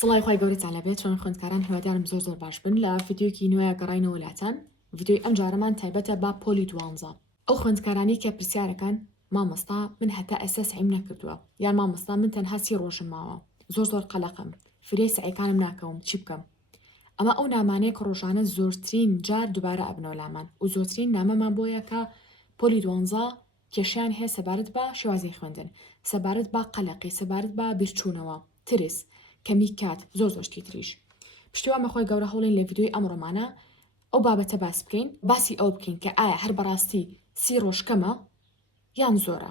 سڵای خۆی گەورەت على بێت چۆن خوێندکاران هیوادارم زۆر باش بن لە ڤیدیۆکی نوێیە گەڕاینەوە وڵاتان ڤیدیۆی ئەم جارەمان تایبەتە با پۆلی 12 ئەو خوێندکارانی کە پرسیارەکان مامۆستا من هەتا ئێستا سعیم نەکردووە یان مامۆستا من تەنها 30 ڕۆژم ماوە زۆر قەلەقم فرێ سعیەکانم ناکەوم چی بکەم ئەمە ئەو نامانەیە کە ڕۆژانە زۆرترین جار دووبارە ئەبنەوە لامان و زۆرترین نامەمان بۆیە کە پۆلی 12 کێشیان هەیە سەبارەت بە شێوازی خوێندن سەبارەت بە قەلەقی سەبارەت بە بیرچوونەوە ترس کەمی کات زۆر تریش پشتیوان بەخۆی گەورە هەوڵین لە ڤیدیۆی ئەم ڕۆمانە ئەو بابەتە باس بکەین باسی ئەو بکەین کە ئایا هەر بەڕاستی 30 ڕۆژ کەمە یان زۆرە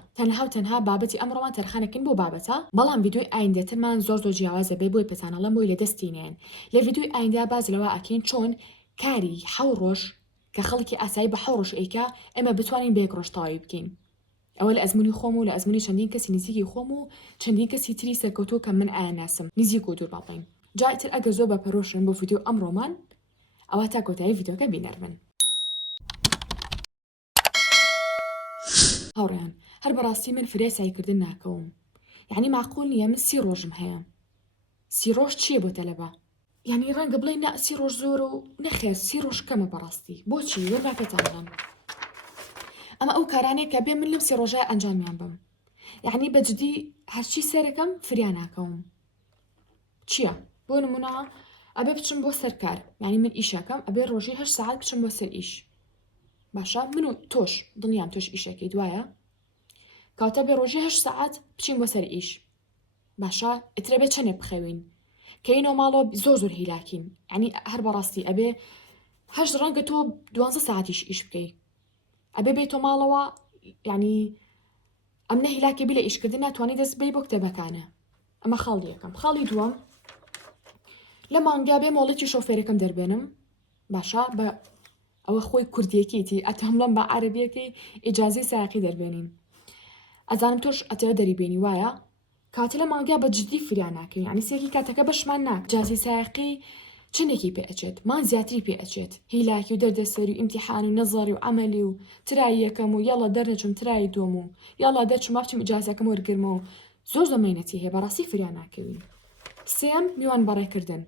تەنها بابەتی ئەم ڕۆمان تەرخانەکەین بۆ بابەتە بەڵام ڤیدیۆی ئایندەترمان زۆر جیاوازە بێ بۆی پێتانەڵەم بۆی لە دەستینێن لە ڤیدیۆی ئایندا باز لەوە ئەکەین چۆن کاری 7 ڕۆژ کە خەڵکی ئاسایی بە 7 ڕۆژ ئەیکا ئێمە بتوانین بە 1 ڕۆژ تەواوی بکەین ئەوە لە ئەزمموی خۆم و لە ئەزمموی چەندین کەسی نزیکی خۆم و چەندین کەسی تری سەرکەوتۆ کە من ئایا ناسم نزیک و دوور باڵین جایتر ئەگەر زۆر بە پەرۆشن بۆ ڤیدیۆ ئەم ڕۆمان ئەوە تا کۆتایی ڤیدیۆکە بینەرمن هاوڕێیان هەر بەڕاستی من فرێ سایکردن ناکەوم یعنی معقول نییە من 30 ڕۆژم هەیە 30 ڕۆژ چییە بۆ تەلەبە یعنی ڕەنگە بڵێ نا 30 ڕۆژ زۆرە و نەخێر 30 ڕۆژ کەمە بەڕاستی بۆچی وێ پێتانڵم ئەمە ئەو کارانێک کە بێ من لەم 30 ڕۆژای ئەنجامیان بم یعنی بەجددی هەرچی سەرەکەم فریان ناکەوم چییە بۆ نمونە ئەبێ بچم بۆ سەرکار یعنی من ئیشەکەم ئەبێ ڕۆژی 8 ساعت بچم بۆ سەر ئیش باشە من و تۆش دڵنیام تۆش ئیشەکەی دوایە کاتە بێ ڕۆژی 8 ساعت بچین بۆ سەر ئیش باشە ئترە بێ چەندێ بخەوین کەینەوە ماڵەوە زۆر هیلاکین یعنی هەر بەڕاستی ئەبێ هەشت ڕەنگە تۆ 12 ساعتیش ئیش بکەی ئەبێ بێتۆ ماڵەوە یعنی ئەم نەهیلاکی بی لە ئیشکردن ناتوانانی دەست بێ بۆ کتێبەکانە ئەمە خاڵی یەکەم خاڵی دووەم لە مانگا بێ مۆڵەتی شۆفێرەکەم دەربێنم باشە بە ئەوە خۆی کوردیەکەیتی ئەتەمڵم بە عەرەبیەکەی ئیجازەی سایقی دەربێنین ئەزانم تۆش ئەتەوە دەریبێنی وایە کاتە لە مانگا بە جددی فریان ناکەین یعنی سێکی کاتەکە بەشمان ناک ئیجازەی سایقی چنێکی پێ ئەچێت مان زیاتری پێ ئەچێت هیلاکی و دەردەسەری و ئیمتیحان و نەزەری و عەمەلی و ترای یەکەم و یاڵا دەرنەچم ترای دووەم و یاڵا دەرچم بچم ئیجازەکەم وەرگرمەوە زۆر زەمینەتی هەیە بەڕاستی فریان ناکەوین سێم میوان بەڕێکردن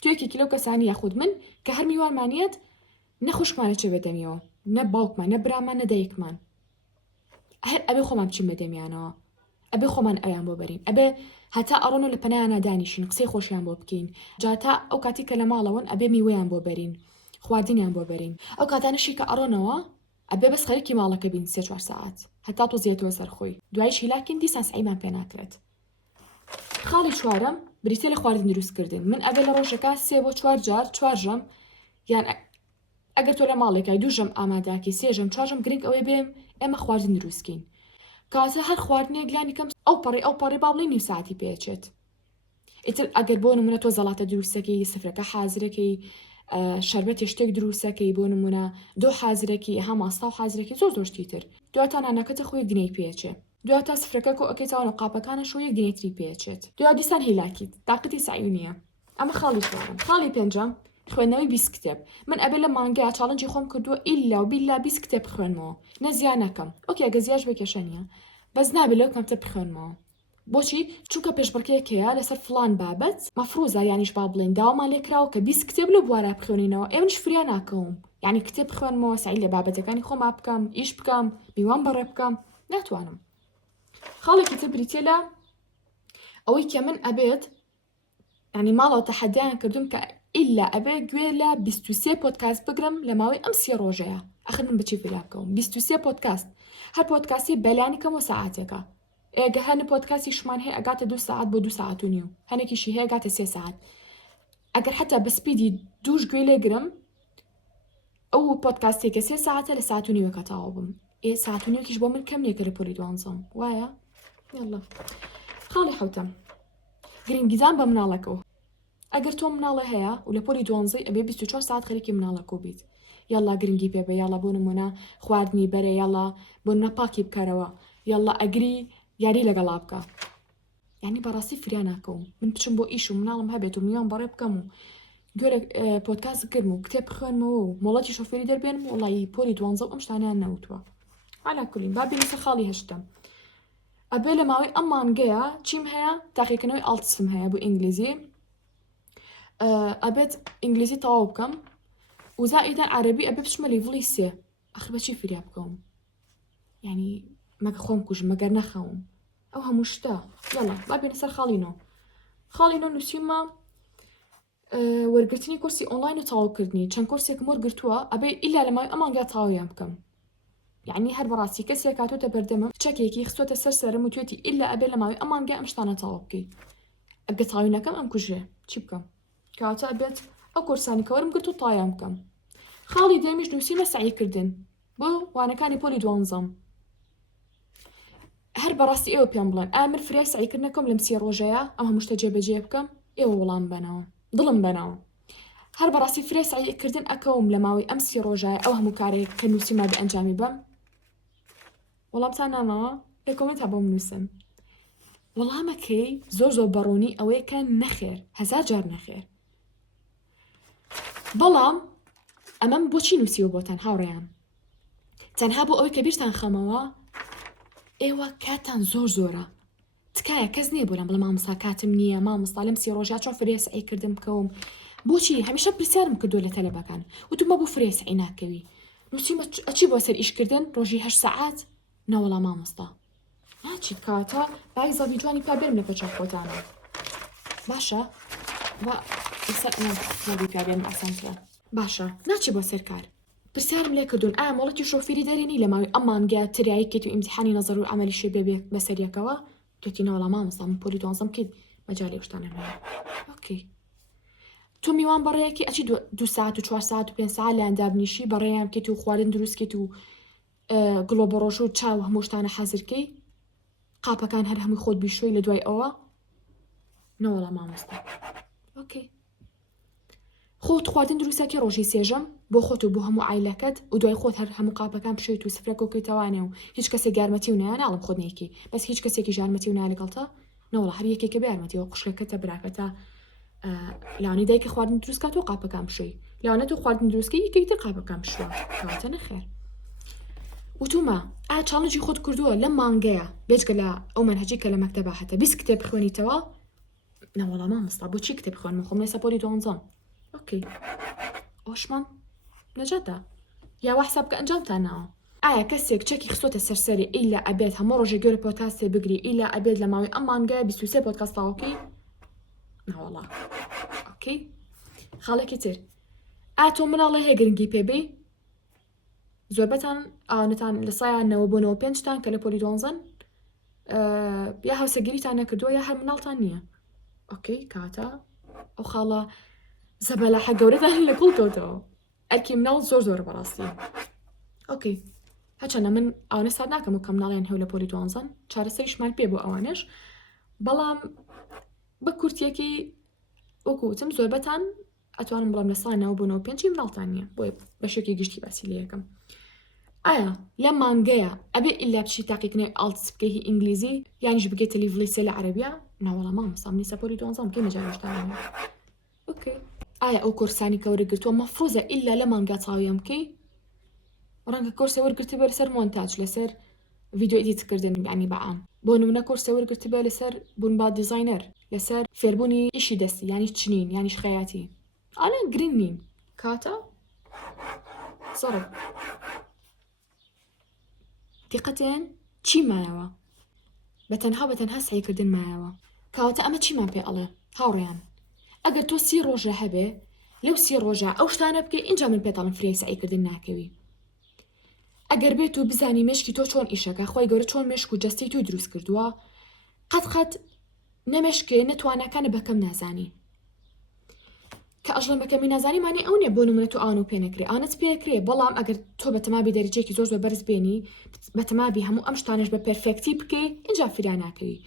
توێکێکی لەو کەسانی یاخود من کە هەر میوانمانیەت نەخۆشمانە چێ بەدەمیەوە نە باوکمان نە برامان نە دایکمان هەر ئەبێ خۆمان بچین بەدەمیانەوە ئەبێ خۆمان ئەویان بۆ بەرین ئەبێ هەتا ئەڕۆن و لە پەنایانە دانیشین قسەی خۆشیان بۆ بکەین جاتا ئەو کاتی کە لە ماڵەوەن ئەبێ میوەیان بۆ بەرین خواردنیان بۆ بەرین ئەو کاتانەشی کە ئەڕۆنەوە ئەبێ بەس خەریکی ماڵەکە بین 3-4 ساعت هەتا تۆزیێتەوە سەرخۆی دوایش هیلاکین دیسان سعیمان پێ ناکرێت خاڵی چوارەم بریتە لە خواردن دروستکردن من ئەگەر لە ڕۆژەکە 3 بۆ 4 جار 4 ژەم یان ئەگەر تۆ لە ماڵێکای 2 ژەم ئاماداکی 3 ژەم 4 ژەم گرنگ ئەوەی بێم ئێمە خواردن دروستکەین کاتە هەر خواردنێک گلانی کەم ئەو پەڕی با بڵێ نیم ساعتی پێچێت ئیتر ئەگەر بۆ نمونە تۆ زەڵاتە دروستەکەی سفرەکە حازرەکەی شەربەت شتێک دروستەکەی بۆ نمونە دۆ حازرەکی هەم ئاستا و حازرەکەی زۆر شتیتر دواتە نانەکەتە خۆی گنەی پێچێت دواتە سفرەکە کۆ ئەەکەیتەوە و قاپەکانە شۆیە گنێتری پێچێت دوات دیسان هیلاکیت تااقەتی سعی نییە ئەمە خاڵی چوارم خاڵی پێنجەم خوێندنەوەی 20 کتێب من ئەبێ لە مانگەیە چاڵنجی خۆم کردووە ئیلا و بیلا 20 کتێب بخوێنمەوە نەزیانەکەم ئۆکێ ئەگە زیاش بکێشەنیە بەس نابێت لەو کەمتر بخوێنمەوە بۆچی چونکە پێشبڕکەیەکەیە لەسەر فلان بابەت مەفروزە یانیش با بڵێن داوامان لێکراوە کە 20 کتێب لە بوارە بخوێنینەوە ئێمەش فریان ناکەوم یعنی کتێب بخوێنمەوە سعی لە بابەتەکانی خۆما بکەم ئیش بکەم میوان بەڕێ بکەم ناتوانم خاڵێکی تر بریتێ لە ئەوەی کە من ئەبێت ینی ماڵەوە تەحەدیان کردوم کە ئیلا ئەبێ گوێ لە 23 پۆدکاست بگرم لە ماوەی ئەم 30 ڕۆژەیە ئەخر من بچی فێلا بکەم 23 پۆدکاست هەر پۆدکاستی بەلانی کەم و ساعاتێکە ئێگە هەنە پۆدکاستی شمان هەیە ئەگاتە 2 ساعت بۆ 2 ساعت و نیو هەنێکیشی هەیە گاتە 3 ساعت ئەگەر حتا بە سپیدی دووش گوێ لێگرم ئەو پۆدکاستێکە 3 ساعتە لە ساعت و نیوەکە تاوا بم ساعت و نیوەکیش بۆ من کەم نیەکە لە پۆلی 12 وایە یاڵا خاڵی حوتەم گرنگیزان بە مناڵەکەەوە ئەگەر تۆ مناڵە هەیە و لە پۆلی 12 ئەبێ 24 ساعت خەریکی مناڵەکە بیت یاڵا گرنگی پێ بە یاڵا بۆ نمونە خواردنی بەرە یاڵا بۆ نەپاکی بکەرەوە یاڵا ئەگری یاری لەگەڵا بکە یعنی بەڕاستی فریان ناکەوم من بچم بۆ ئیش و مناڵم هەبێت و میوان بەڕێ بکەم و گوێرە پۆدکاست بکەم و کتێب بخوێنمەوە و مۆڵەتی شۆفێری دەربێنم وڵی پۆلی 12 ئەم شتانیان نەوتووە عەلا کولین با بینیسە خاڵی هەشتم ئەبێ لە ماوەی ئەم مانگەیە چیم هەیە تاقیکردنەوەی ئاڵتسم هەیە بۆ ئینگلیزی ئەبێت ئینگلیزی تەواو بکەم و زائیدەن عەرەبی ئەبێ بچمە لیڤڵی 3 ئەخر بەچی فێریا بکەم یعنی مەگە خۆم کوژم مەگەر نەخەوم ئەو هەموو شتە یاڵا با بێنە سەر خاڵینۆ نووسیمە وەرگرتنی کورسی ئۆنلاین و تەواوکردنی چەند کورسێکم وەرگرتووە ئەبێ ئیلا لە ماوەی ئەمانگا تەواویان بکەم یعنی هەر بەڕاستی کەسێک هاتووەتە بەردەمم چەکێکی خستووەتە سەر سەرم و توێتی ئیلا ئەبێ لە ماوەی ئەمانگا ئەم شتانە تەواو بکەیت ئەگە تەواوی نەکەم ئەم کوژێ چی بکەم کەواتە ئەبێت ئەو کورسانی کە وەرم گرت و تەواویان بکەم خاڵی دێمیش نووسیمە سەعیکردن بۆ وانەکانی پۆلی 12 هەر بەڕاستی ئێوە پێم بڵێن ئامر فرای سەعیکردنەکەم لەم 3 ڕۆژەیە ئەم هەموو شتە جێبەجێ بکەم ئێوە وەڵام بنەوە دڵم بنەوە هەر بەڕاستی فرای سەعیکردن ئەکەوم لە ماوەی ئەم 3 ڕۆژایە ئەو هەموو کارێک کە نووسیمە بە ئەنجامی بەم وەڵامتان ناماوە لە کۆمنتە بۆم نووسن وەڵامەکەی زۆر بەڕوونی ئەوەیە کە نەخێر هەزار جار نەخێر بەڵام ئەمەم بۆچی نووسیوە بۆتان هاوڕێیان تەنها بۆ ئەوەی کە بیرتان خەمەوە ئێوە کاتان زۆرە تکایە کەس نییە بۆ لەم بڵێ مامۆستا کاتم نییە مامۆستا لەم 3 ڕۆژە چۆن فرێ سەعیکردن بکەوم بۆچی هەمیشە پرسیارم کردووە لە تەلەبەکان وتمە بۆ فرێ سەعی ناکەوی نووسیمە ئەچی بۆ سەر ئیشکردن ڕۆژی 8 سەعات نەوەڵا مامۆستا ناچی کاتە بای زەڵی جوانی پیا بێرم لە پەچە خۆتانە باشە نەبی پیا بێرم ئاسانترە باشە ناچی بۆ سەرکار پرسیارم لێ کردوون ئایا مۆڵەتی شۆفێری دەرێنی لە ماوەی ئەم مانگە تریایی کێت و ئیمتیحانی نەزەر و عەمەلی شێ بێ بەسەریەکەوە توێتی نەوەڵا مامۆستا من پۆلی 12 کەیت مەجاڵی شتانە هەیە ئۆکەی تۆ میوان بەڕێیەکی ئەچی 2 ساعت و 4 ساعت و 5 ساعت لەیان دابنیشی بەڕێیان بکەیت و خواردن دروستکەیت و گڵۆ بەڕۆژ و چاو هەموو شتانە حەزرکەی قاپەکان هەر هەمووی خۆت بیشۆی لە دوای ئەوە نەوەڵا مامۆستا ئۆکەی خۆت خواردن دروستەکەی ڕۆژی سێژەم بۆ خۆت و بۆ هەموو عیلەکەت و دوای خۆت هەر هەموو قاپەکان بشێت و سفرەکە وکەیتەوانێ و هیچ کەسێک یارمەتی و نایە ناڵم خۆت نەیەکی بەس هیچ کەسێکی ژارمەتی و نایە لەگەڵتە نەوەڵا هەر یەکێکە بە یارمەتیەوە قوشکەکەتە براکەتە لەوانەی دایکە خواردن دروستکات و قاپەکان بشۆی لەوانێت و خواردن دروستکەی یەکێکتر قاپەکان بشوە کەواتە نەخێر وتومە ئایا چاڵنجی خۆت کردووە لەم مانگەیە بێجگە لە ئەو مەنهەجی کە لە مەکتەبە هەتە 20 کتێب بخوێنیتەوە نەوەڵا مامۆستا بۆچی کتێب بخوێنم خۆم لەسەر پۆلی 12 ئۆکەی ئەوشمان نەجاتە یاوە حساب کە ئەنجامتانەوە ئایا کەسێک چەکی خستۆتە سەرسەری ئیلا ئەبێت هەموو ڕۆژێ گوێرە پۆتاسێ بگری ئیلا ئەبێت لە ماوەی ئەم مانگەیە 23 پۆدکاست تاوەکەی نەوەڵا ئۆکەی خاڵێکی تر ئایا تۆ مناڵە هەیە گرنگی پێبێ زۆربەتان ئاوانتان لە سایان 95 کە لە پۆلی 12 یا هاوسەگیریتان نەکردووە یا هەر مناڵتان نییە ئۆکەی کاتە ئەو خاڵە زەبەلاحە گەورەتان لە گوڵ کەوتەوە ئەرکی مناڵ زۆر بەڕاستی ئۆکەی هەچەنە من ئەوانە ساد ناکەم و کە مناڵیان هەیە لە پۆلی 12 چارەسەریشمان پێ بۆ ئەوانش بەڵام بە کورتیەکی وەکوتم زۆربەتان ئەتوانم بڵام لە سانەوە بۆ 95 مناڵتان نییە بۆی بەشێکی گشتی باسی لە یەکەم ئایا لە مانگەیە ئەبێ ئیلا بچی تاقیکردنەوەی ئالتس بکەی ئینگلیزی یانیش بگێتە لیڤڵی 3 لە عەرەبیە ناوەڵا مامۆستا من لەسەر پۆلی 12 کەی مەجاڵیشتانە ئۆکەی ئایا ئەو کورسانی کە وەرگرتووە مەفروزە ئیلا لە مانگا تاویان بکەی ڕەنگە کورسە وەرگرتی بە لەسەر مۆنتاژ لەسەر ڤیدیۆ ئیدیتکردن یعنی بەعام بۆ نمونە کورسە وەرگرتی بە لەسەر بوون با دیزاینەر لەسەر فێربوونی ئیشی دەستی یعنی چنین یانیش خەیاتی ئالا گرنگ نین کاتە زۆر دیقەتێن چی مایەوە بەتەنها سعیکردن مایەوە کەواتە ئەمە چیمان پێ ئەڵێ هاوڕێیان ئەگەر تۆ 30 ڕۆژە هەبێ لەو 30 ڕۆژە ئەو شتانە بکەی اینجا من پێتاڵم فرێی سعیکردن ناکەوی ئەگەر بێت و بزانی مێشکی تۆ چۆن ئیشەکە خۆی گەورە چۆن مێشک و جەستی توی دروست کردووە قەت نەمێشکێ نەتوانەکانە بەکەم نازانی کە ئەژڵم بەکەمی نازانی مانی ئەو نیە بۆ نمونە تو ئاو پێنەکرێ ئانت پێکرێ بەڵام ئەگەر تۆ بەتەمابی دەرەجێکی زۆر بەرز بێنی بەتەمابی هەموو ئەم شتانش بە پەرفێکتی بکەی اینجا فریا ناکەوی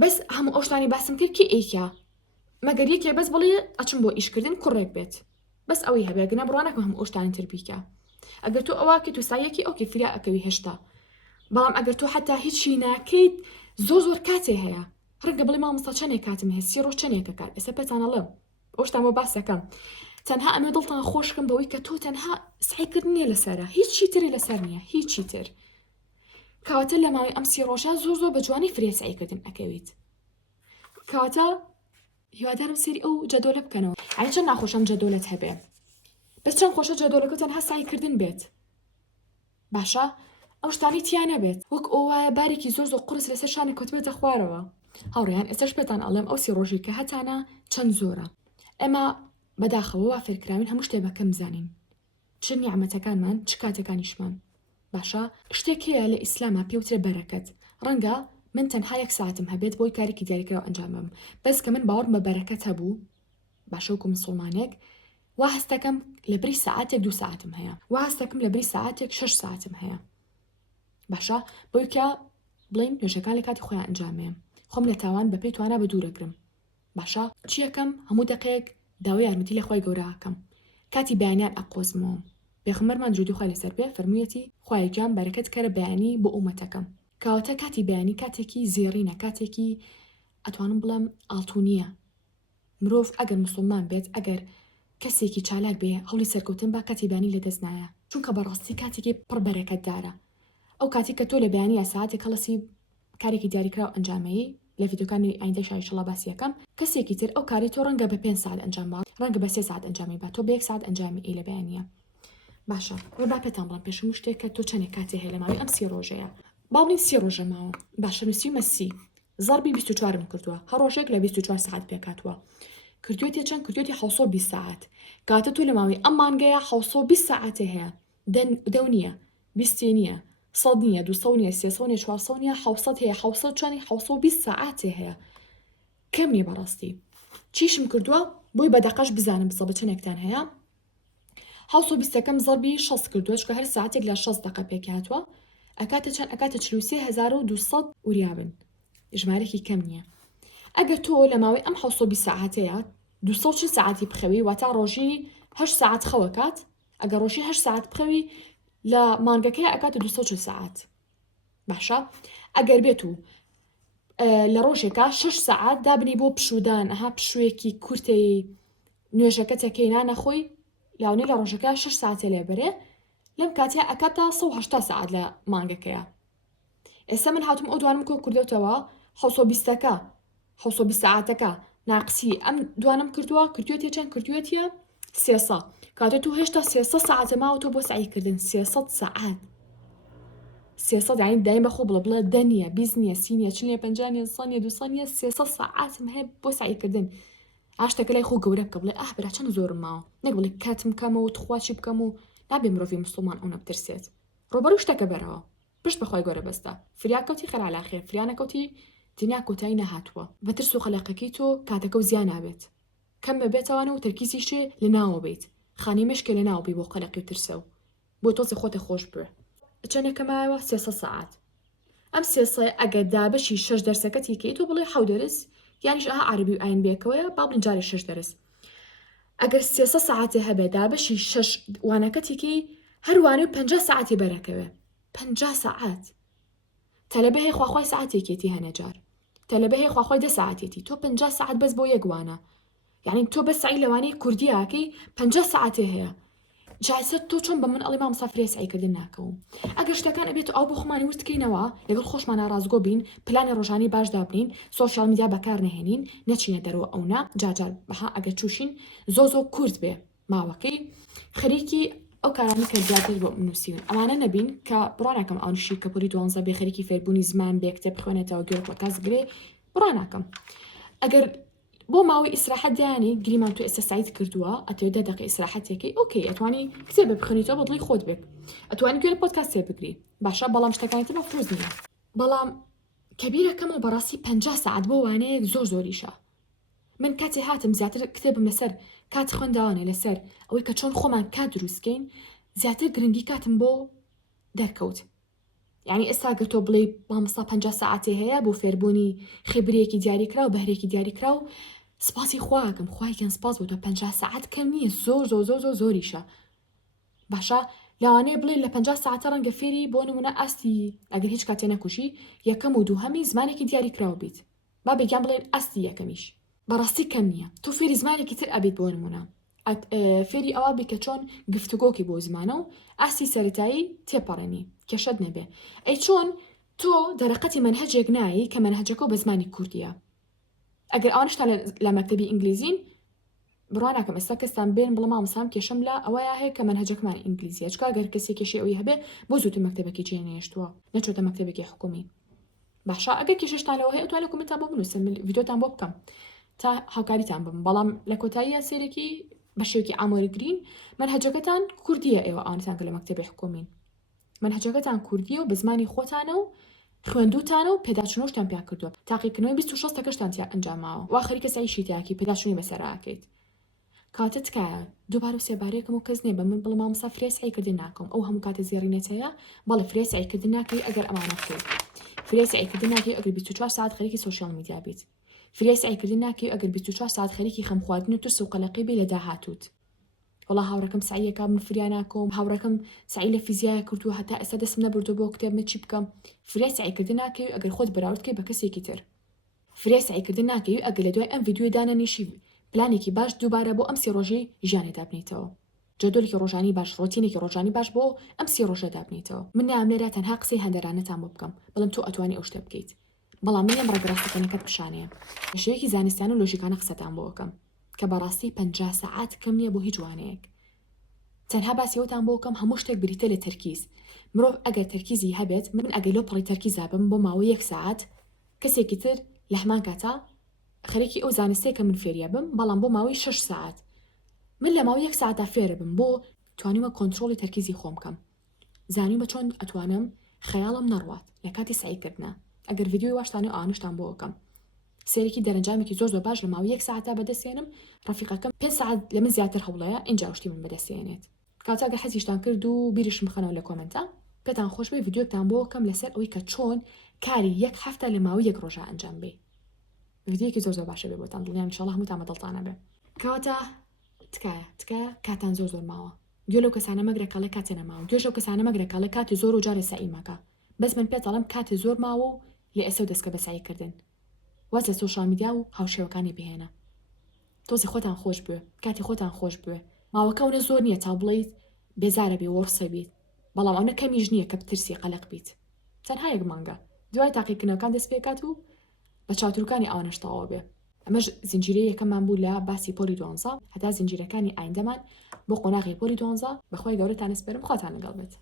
بەس هەموو ئەو شتانی باسم کرد کە ئیکیا مەگەر یەکێ بەس بڵێ ئەچم بۆ ئیشکردن کوڕێک بێت بەس ئەوەی هەبێ گەنە بڕوانەکە هەموو ئەو شتانی تر بیکە ئەگەر تۆ ئەوواکە تو سایەکی ئۆکی فریا ئەکەوی هێشتا بەڵام ئەگەر تۆ حتا هیچی ناکەیت زۆر کاتێ هەیە ڕەنگە بڵێ مامۆستا چەندێک کاتم هەیە 30 ڕۆژ چەندێکە کات ئێستا پێتانەڵێم ئەو شتان بۆ باسەکەم تەنها ئەمێ دڵتان خۆشکەم بەوەی کە تۆ تەنها سعیکردن نییە لەسەرە هیچی تری لەسەر نییە هیچی تر کەواتە لە ماوەی ئەم 30 ڕۆژە زۆر بە جوانی فرێ سعیکردن ئەکەویت کەواتە هیوادارم سری ئەو جەدۆلە بکەنەوە. یعنی چەند ناخۆشم جەدۆلت هەبێ، بەس چەند خۆشە جەدۆلەکە تەنها سایکردن بێت. باشە ئەو شتانی تیانە بێت وەک ئەو وایە بارێکی زۆر قورس لەسەر شانی کۆتبێتە خوارەوە. هەوڕێیان ئێستش پێتان ئەڵێم ئەو سی ڕۆژی کە هەتانە چەند زۆرە. ئێمە بەداخەوە وا فێرکراوین هەموو شتێ بەکەم بزانین، چ نیعمەتەکانمان چ کاتەکانیشمان. باشە شتێک هەیە لە ئیسلامە پێوترە بەرەکەت. ڕەنگە من تەنها 1 ساعتم هەبێت بۆی کارێکی دیاریکراوە ئەنجامم، بەس کە من باوەڕم بە بەرەکەت هەبوو باشە وەکو مسڵمانێک وا هەستەکەم لە بری ساعتێک 2 ساعتم هەیە، وا هەستەکەم لە بری ساعتێک 6 ساعتم هەیە. باشە بۆی کە بڵین نوێژەکان لە کاتی خۆیان ئەنجامێ، خۆم لە تاوان بە پێی توانە بە دوورەگرم. باشە چیەکەم هەموو دقەیەک داوای یارمەتی لە خۆی گەوراکەم، کاتی بەیانیان ئەقۆزمەوە. پێغەمبەرمان درودی خوای لەسەر بێ فەرموویەتی خوای گیان بەرەکەت کەرە بەیانی بۆ ئومەتەکەم. کەواتە کاتی بەیانی کاتێکی زێڕینە، کاتێکی ئەتوانم بڵێم ئاڵتونیە. مرۆڤ ئەگەر مسلمان بێت، ئەگەر کەسێکی چالاک بێ هەوڵی سەرکەوتن با کاتی بەیانی لەدەست نایە، چونکە بەڕاستی کاتێکی پڕ بەرەکەتدارە. ئەو کاتی کە تۆ لە بەیانی ساعتێک هەڵەسی کارێکی دیاریکراو ئەنجامەیی لە ڤیدیۆکانی ئایندە شایشەڵا باسی یەکەم، کەسێکی تر ئەو کاری تۆ ڕەنگە بە 5 ساعت ئەنجام با، ڕەنگە بە 3 ساعت ئەنجامی با، تۆ بە 1 ساعت ئەنجامی لە بەیانیە. باشە ڕێبا پێتان بڵێم پێشم شتێک کە تۆ چەندێک کاتێ هەیە لە ماوەی ئەم 30 ڕۆژەیە. باڵین 30 ڕۆژە ماوە. باشە نووسیمە 30 زەربی 24م کردووە، هەر ڕۆژێک لە 24 ساعت پێکاتوە. کردوێتی چەند کردوێتی 720 ساعت. کاتە تۆ لە ماوەی ئەم مانگەیە 720 ساعتێ هەیە. دەو نییە، 20 نییە، 100 نییە، 200 نییە، 300 نییە، 400 نییە، 700 هەیە، 700 چۆنی 720 ساعتێ هەیە. کەم نییە بەڕاستی. چیشم کردووە بۆی بەدەقەش بزانم بزە بە چەندێکتان هەیە. 720ەکەم زەربی 6 کردووە چکە هەر ساعتێک لە 6 دقە پێکاتوە. ئەکاتە چەند؟ ئەکاتە 43200 وریابن. ژمارێکی کەم نییە. ئەگەر تۆ لە ماوەی ئەم 720 ساعتەیە 240 ساعتی بخەوی واتە ڕۆژی 8 ساعت خەوەکات، ئەگەر ڕۆژی 8 ساعت بخەوی لە مانگەکەی ئەکاتە 240 ساعت. باشە ئەگەر بێت و لە ڕۆژێکە 6 ساعت دابنی بۆ پشودان، ئەها پشوێکی کورتەی نوێژەکە تێکەینا نەخۆی لاونەی لە ڕۆژەکە 6 ساعتە لێبەرێ، لەم کاتیا ئەکاتە 180 ساعت لە مانگەکەیە. ئێستا من هاتووم ئەو دوانم کۆ کردوتەوە 720ەکە 720 ساعتەکە ناقسی ئەم دوانم کردووە کردوێتی چەند کردوێتیە 300. کاتە تو هێشتا 300 ساعتە ماوە تۆ بۆ سعیکردن 300 ساعت. 300 یعنی دایم بەخۆ بڵێ 10 نییە، 20 نییە، 30 نییە، 40 نییە، 50 نییە، 100 نییە، 200 نییە، 300 ساعتم هەیە بۆ سعیکردن. ئاشتەکە لای خۆ گەورە بکە بڵێ ئاه برا چەند زۆرم ماوە، نەک بڵێ کاتم کەمەوە توخواچی بکەم و نابێ مرۆڤی مسلمان ئەو نەبترسێت. ڕۆبەرو شتەکە بەرەوە پشت بەخوای گەورە بەستە. فریاکەوتی خەلالاخێ، فریانەکەوتی دنیا کۆتایی نەهاتووە. بەترس و خەلاقەکەی تۆ کاتەکە و زیان نابێت. کەم بەبێتەوانە و تەرکیزیشێ لە ناوە بیت. خانی مشکە لە ناو بی بۆ قەلەقی و ترسە و بۆ تۆزی خۆتە خۆش بوێ. چەندێکە مایەوە 300 ساعت. ئەم 300 ئەگەر دابەشی 6 دەرسەکەتی کەی تۆ بڵێ 7 دەرس، یانیش ئەها عەربی و ئاین بێکەوەیە با بڵین جارێ 6 دەرس. ئەگەر 300 ساعتێ هەبێ دابەشی 6 وانەکەتێکی هەروانەی 50 ساعتی بەرەکەوێ. 50 ساعت. تەلەبە هەیە خواخوای ساعتێکێتی هەنەجار. تەلەبە هەیە خواخوای 10 ساعتێتی. تۆ 50 ساعت بەس بۆ یەک وانە. یعنی تۆ بەس سعی لەوانەی کوردیاکەی 50 ساعتێ هەیە. جایسە تۆ چۆن بە من ئەڵێ مام مسافرێ سعیکردن ناکەوم. ئەگەر شتەکان ئەبێت ئەو بۆ خۆمانی ورتکەینەوە لەگەڵ خۆشمانە ڕازگۆ بین، پلانی ڕۆژانی باش دابنین، سۆشیال میدیا بەکار نەهێنین، نەچینە دەرەوە ئەونا جاجار بەها ئەگەر چوشین زۆ کورت بێ ماوەکەی خەریکی ئەو کارانی کە زیاتر بۆ نووسیون. ئەمانە نەبین کە بڕاناکەم ئەوشی کە پوری 12 بێ خەریکی فێربوونی زمان بێ کتێب بخوێنێتەوە گوێ پۆدکاست بگرێ بڕاناکەم. ئەگەر بۆ ماوەی ئیسراحەت دایانی گریمان تو ئێستا سایت کردووە ئەتوێ 10 دقیقە ئیسراحەتێکی ئۆکەی ئەتوانی کتێب بخوێنیتەوە بە دڵی خۆت بێت، ئەتوانی گوێ لە پۆدکاست بگری باشە، بەڵام شتەکانی تر مەفروض نییە. بەڵام کەبیرەکەمە بەڕاستی 50 ساعت بۆ وانەیەک زۆریشە. من کاتێ هاتم زیاتر کتێبم لەسەر کات خوێنداوانێ لەسەر ئەوەی کە چۆن خۆمان کات دروستکەین زیاتر گرنگی کاتم بۆ دەرکەوت. یعنی ئێستا گە تۆ بڵێ مامۆستا 50 ساعتێ هەیە بۆ فێربوونی خێبرەیەکی دیاریکرا و بەهرێکی دیاریکرا و سپاسی خواکەم خوایکەن سپاس بۆ تۆ 50 ساعت کەم نییە، زۆریشە. باشە لەوانەیە بڵێ لە 50 ساعتە ڕەنگە فێری بۆ نمونە ئاستی ئەگەر هیچ کاتێ نەکوشی یەکەم و دووهەمی زمانێکی دیاریکراوە بیت، با بێگیان بڵێن ئاستی یەکەمیش بەڕاستی کەم نییە. تۆ فێری زمانێکی تر ئەبیت بۆ نمونە فێری ئەوە بکە چۆن گفتوگۆکی بۆ زمانە و ئاستی سەرەتایی تێپەڕێنی کێشەت نەبێ. ئەی چۆن تۆ دەرەقەتی منهەجێک نایی کە منهەجەکە بە زمانی کوردیە، ئەگەر ئەوانشتان لە مەکتەبی ئینگلیزین بڕواناکەم ئێستا کەستان بێن بڵە مامۆستام کێشەم لە ئەوەیە هەیە کە منهەجەکمان ئینگلیزیە چکا گەر کەسێ کێشەی ئەوی هەبێ بۆ زووتر مەکتەبێکی جێنێشتووە نەچۆتە مەکتەبێکی حکومی باشا ئەگەر کێشەشتان لەوە هەیە ئەتوانێت کۆمنتان بۆ بنووسن ڤیدیۆتان بۆ بکەم تا هاوکاریتان بم بەڵام لە کۆتاییە سێرێکی بە شێوکی ئامۆرگرین منهەجەکەتان کوردیە ئێوە ئەوانتان کە لە مەکتەبی حکومین منهەجەکەتان کوردیە و بە زمانی خۆتانە و خوێندووتانە و پێداچنەوەشتان پیا کردووە تاقیکردنەوەی 26%تان تیا ئەنجاماوە وا خەریکە سایشی تیاکی پێداچنی بەسەراکەیت کاتە تکایە دووبارە و سێبارەیەکم و کەس نییە بە من بڵێ مامۆستا فرێسعیکردن ناکەم ئەو هەموو کاتە زێڕینەت هەیە بەڵێ فرێسعیکردن ناکەی ئەگەر ئەمانە بکەیت فرێسعیکردن ناکەی ئەگەر 24 ساعت خەریکی سۆشیال میدیا بیت فرێسعیکردن ناکەی ئەگەر 24 ساعت خەریکی خەمخواردن و ترس و قەلەقی بێ لە داهاتوت وڵا هاوڕەکەم سعیەکە من فریان ناکۆم هاوڕەکەم سعی لە فیزیای کردووە هەتا ئێستا دەستم نەبردو بۆ کتێب چی بکەم فرێسعیکردن ناکەی ئەگەر خۆت بەراوردکەی بە کەسێکی تر فرێسعیکردن ناکەی ئەگەر لە دوای ئەم ڤیدیۆی دانەنیشی پلانێکی باش دووبارە بۆ ئەم سێ ڕۆژەی ژیانێدا بنیتەوە جەدۆلێکی ڕۆژانی باش ڕۆتینێکی ڕۆژانی باش بۆ ئەم سێ ڕۆژەدا بنیتەوە من نامێرە تەنها قسەی هەندەرانەتان بۆ بکەم بەڵام تۆ ئەتوانی ئەو شتە بکەیت بەڵام من ئەم ڕێگەڕاستەکەنەکەت پیشانەیە بە شێوەیەکی زانستیان و لۆژیکانە قسەتان بۆ بکەم کە بەڕاستی 50 ساعات کەم نییە بۆ هیچ وانەیەک تەنها باسیەوەتان بۆ بکەم هەموو شتێک بریتە لە تەرکیز مرۆڤ ئەگەر تەرکیزی هەبێت من ئەگەر لۆ پڕی تەرکیزا بم بۆ ماوەی 1 ساعت کەسێکی تر لە هەمان کاتە خەریکی ئەو زانستەیە کە من فێریە بم بەڵام بۆ ماوەی 6 ساعت من لە ماوەی 1 ساعتا فێرە بم بۆ توانیمە کۆنتترۆلی تەرکیزی خۆم بکەم زانیم بە چۆن ئەتوانم خەیاڵم نەڕوات لە کاتی سعیکردنە ئەگەر ڤیدیۆی واشتانە ئانشتان بۆ بکەم سێرێکی دەرەنجامێکی زۆر باش لە ماوەی 1 ساعتا بەدەستێنم ڕەفیقەکەم 5 ساعت لە من زیاتر هەوڵەیە اینجا شتی من بەدەستێنێت کاتەگە حەزیشتان کرد و بیرشم بخەنەوە لە کۆمنتە پێتان خۆش بێ ڤیدیۆتان بۆ بکەم لەسەر ئەوەی کە چۆن کاری 1 هەفتە لە ماوەی 1 ڕۆژە ئەنجام بێ ڤیدیۆیەکی زۆر باشە بێ بۆتان دڵنیام ئینشاڵڵا هەمووتان بەدڵتانە بێ کەواتە تکایە کاتان زۆر ماوە گوێ لەو کەسانە مەگرێکاڵە کاتێ نەماوە گوێژ ئەو کەسانە مەگرێکاڵە کاتی زۆر و جارێ سعی مەکە بەس من پێت دەڵێم کاتی زۆر ماوە و لە ئێستا و دەستکە بە سعیکردن واز لە سۆشیال میدیا و هاوشێوەکانی بهێنە تۆزی خۆتان خۆش بوێ کاتی خۆتان خۆش بوێ ماوەکەونە زۆر نییە تا بڵیت بێزارە بێ وەڕسە بیت بەڵام ئەوە کەمیش نییە کە بترسی قەلق بیت تەنها یەک مانگە دوای تاقیکردنەوەکان دەست پێکات و بە چاوتروکانی ئەوانەش تەواو بێ ئەمەش زنجیرەی یەکەممان بوو لە باسی پۆلی 12 هەتا زنجیرەکانی ئایندەمان بۆ قۆناغی پۆلی 12 بەخوای گەورەتان ئەسپێرم خواتان لەگەڵ بێت